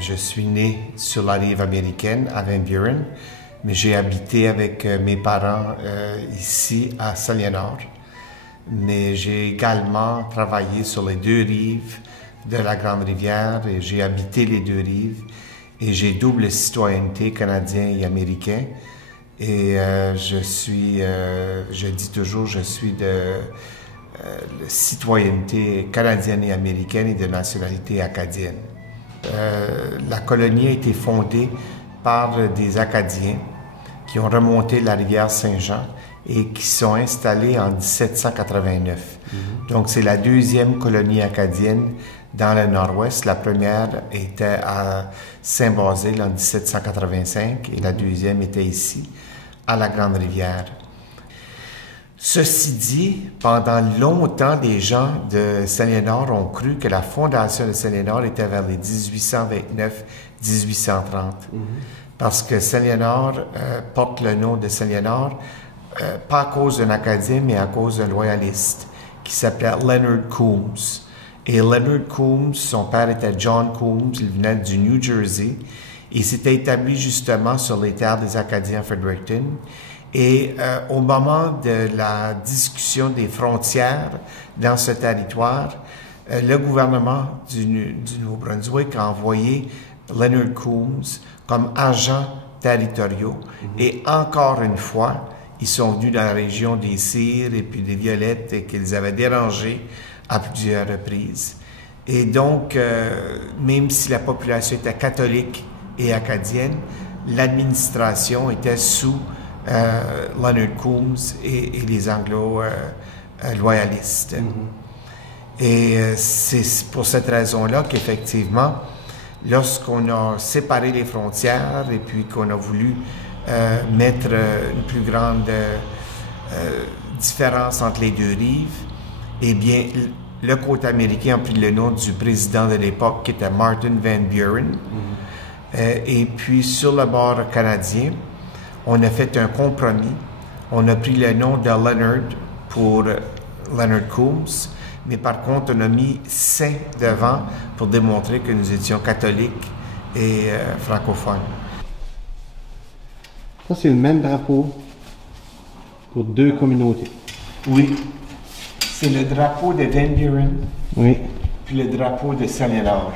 Je suis né sur la rive américaine à Van Buren, mais j'ai habité avec mes parents ici à Saint-Léonard. Mais j'ai également travaillé sur les deux rives de la Grande Rivière et j'ai habité les deux rives et j'ai double citoyenneté canadien et américain. Et je dis toujours, je suis de citoyenneté canadienne et américaine et de nationalité acadienne. La colonie a été fondée par des Acadiens qui ont remonté la rivière Saint-Jean et qui sont installés en 1789. Donc, c'est la deuxième colonie acadienne dans le Nord-Ouest. La première était à Saint-Basile en 1785 et la deuxième était ici, à la Grande-Rivière. Ceci dit, pendant longtemps, les gens de Saint-Léonard ont cru que la fondation de Saint-Léonard était vers les 1829-1830. Parce que Saint-Léonard porte le nom de Saint-Léonard, pas à cause d'un Acadien, mais à cause d'un loyaliste qui s'appelait Leonard Coombs. Et Leonard Coombs, son père était John Coombs, il venait du New Jersey. Il s'était établi justement sur les terres des Acadiens à Fredericton. Et au moment de la discussion des frontières dans ce territoire, le gouvernement du Nouveau-Brunswick a envoyé Leonard Coombs comme agent territoriaux. Et encore une fois, ils sont venus dans la région des Cires et puis des Violettes et qu'ils avaient dérangé à plusieurs reprises. Et donc, même si la population était catholique et acadienne, l'administration était sous Leonard Coombs et les Anglo-loyalistes. Et c'est pour cette raison-là qu'effectivement, lorsqu'on a séparé les frontières et puis qu'on a voulu mettre une plus grande différence entre les deux rives, eh bien, le côté américain a pris le nom du président de l'époque qui était Martin Van Buren. Et puis, sur le bord canadien, on a fait un compromis. On a pris le nom de Leonard pour Leonard Coombs, mais par contre, on a mis Saint devant pour démontrer que nous étions catholiques et francophones. Ça, c'est le même drapeau pour deux communautés. Oui. C'est le drapeau de Van Buren, oui, puis le drapeau de Saint-Léonard.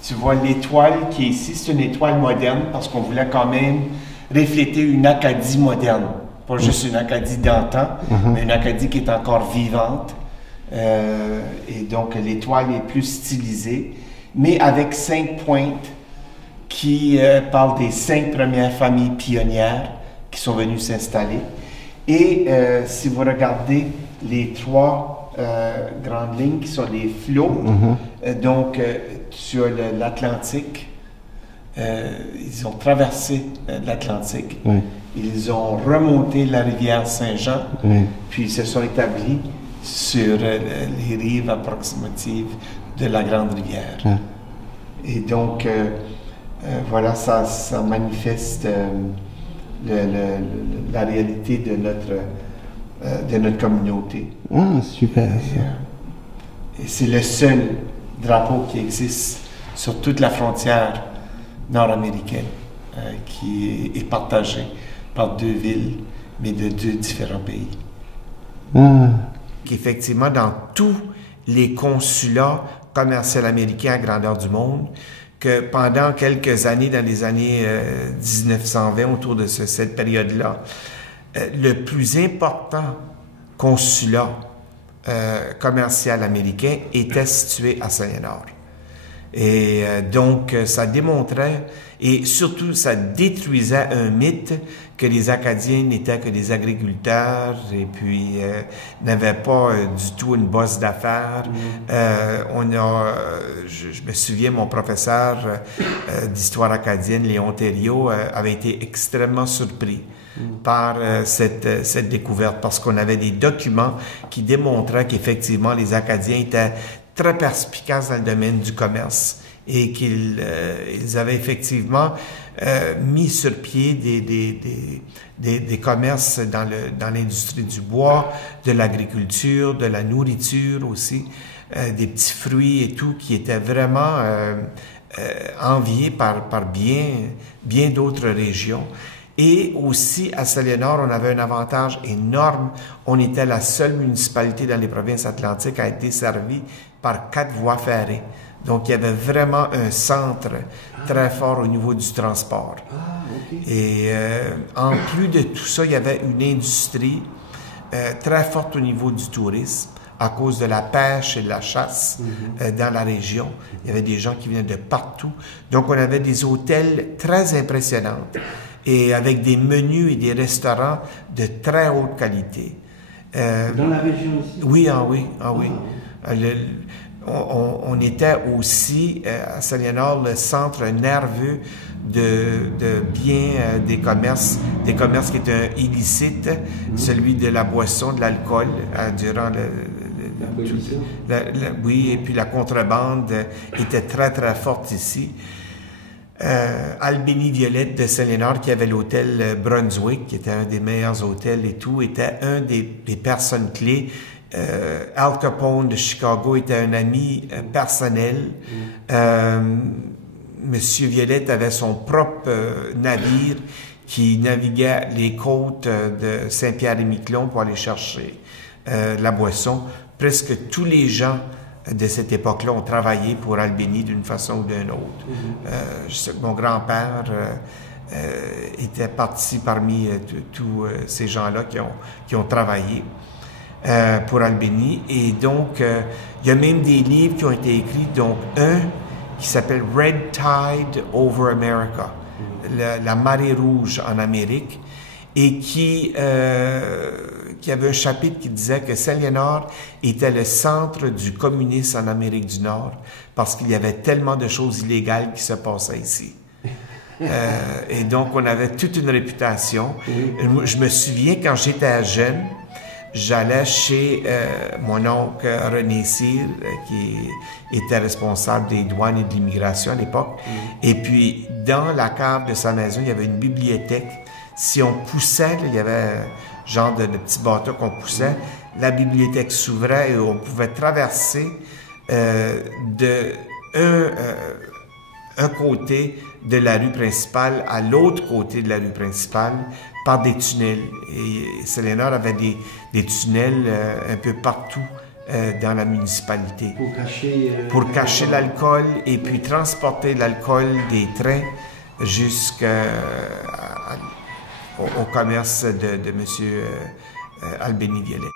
Tu vois l'étoile qui est ici, c'est une étoile moderne parce qu'on voulait quand même refléter une Acadie moderne. Pas juste une Acadie d'antan, mais une Acadie qui est encore vivante. Et donc l'étoile est plus stylisée, mais avec 5 pointes qui parlent des 5 premières familles pionnières qui sont venues s'installer. Et si vous regardez les 3 grandes lignes qui sont les flots, donc sur l'Atlantique, ils ont traversé l'Atlantique, ils ont remonté la rivière Saint-Jean, puis ils se sont établis sur les rives approximatives de la Grande Rivière. Et donc, voilà, ça manifeste la réalité de notre communauté. Ah, super ça. Et c'est le seul drapeau qui existe sur toute la frontière nord-américaine qui est partagé par 2 villes, mais de 2 différents pays. Effectivement, dans tous les consulats commerciaux américains à grandeur du monde, que pendant quelques années, dans les années 1920, autour de cette période-là, le plus important consulat commercial américain était situé à Saint-Léonard. Et donc, ça démontrait, et surtout, ça détruisait un mythe que les Acadiens n'étaient que des agriculteurs et puis n'avaient pas du tout une bosse d'affaires. Je me souviens, mon professeur d'histoire acadienne, Léon Thériault, avait été extrêmement surpris par cette découverte parce qu'on avait des documents qui démontraient qu'effectivement les Acadiens étaient très perspicaces dans le domaine du commerce et qu'ils avaient effectivement mis sur pied des commerces dans l'industrie du bois, de l'agriculture, de la nourriture aussi, des petits fruits et tout qui étaient vraiment envié par bien d'autres régions. Et aussi, à Saint-Léonard, on avait un avantage énorme. On était la seule municipalité dans les provinces atlantiques à être desservie par 4 voies ferrées. Donc, il y avait vraiment un centre très fort au niveau du transport. Et en plus de tout ça, il y avait une industrie très forte au niveau du tourisme à cause de la pêche et de la chasse dans la région. Il y avait des gens qui venaient de partout. Donc, on avait des hôtels très impressionnants et avec des menus et des restaurants de très haute qualité. Dans la région ici? Oui, oui. On était aussi à Saint-Léonard le centre nerveux de bien des commerces qui étaient illicites, celui de la boisson, de l'alcool durant oui, et puis la contrebande était très très forte ici. Albénie Violette de Saint-Léonard, qui avait l'hôtel Brunswick, qui était un des meilleurs hôtels et tout, était un des personnes clés. Al Capone de Chicago était un ami personnel. Monsieur Violette avait son propre navire qui naviguait les côtes de Saint-Pierre-et-Miquelon pour aller chercher la boisson. Presque tous les gens de cette époque-là ont travaillé pour Albénie d'une façon ou d'une autre. Je sais que mon grand-père était parti parmi tous ces gens-là qui ont travaillé pour Albénie. Et donc, il y a même des livres qui ont été écrits, donc un qui s'appelle Red Tide Over America, la marée rouge en Amérique, et qui avait un chapitre qui disait que Saint-Léonard était le centre du communisme en Amérique du Nord parce qu'il y avait tellement de choses illégales qui se passaient ici. Et donc, on avait toute une réputation. Je me souviens, quand j'étais jeune, j'allais chez mon oncle René Cyr, qui était responsable des douanes et de l'immigration à l'époque. Et puis, dans la cave de sa maison, il y avait une bibliothèque. Si on poussait, là, il y avait genre de petits bateaux qu'on poussait, la bibliothèque s'ouvrait et on pouvait traverser de un côté de la rue principale à l'autre côté de la rue principale par des tunnels. Et Saint-Léonard avait des tunnels un peu partout dans la municipalité. Pour cacher l'alcool et puis transporter l'alcool des trains jusqu'au commerce de M. Albénie Violette.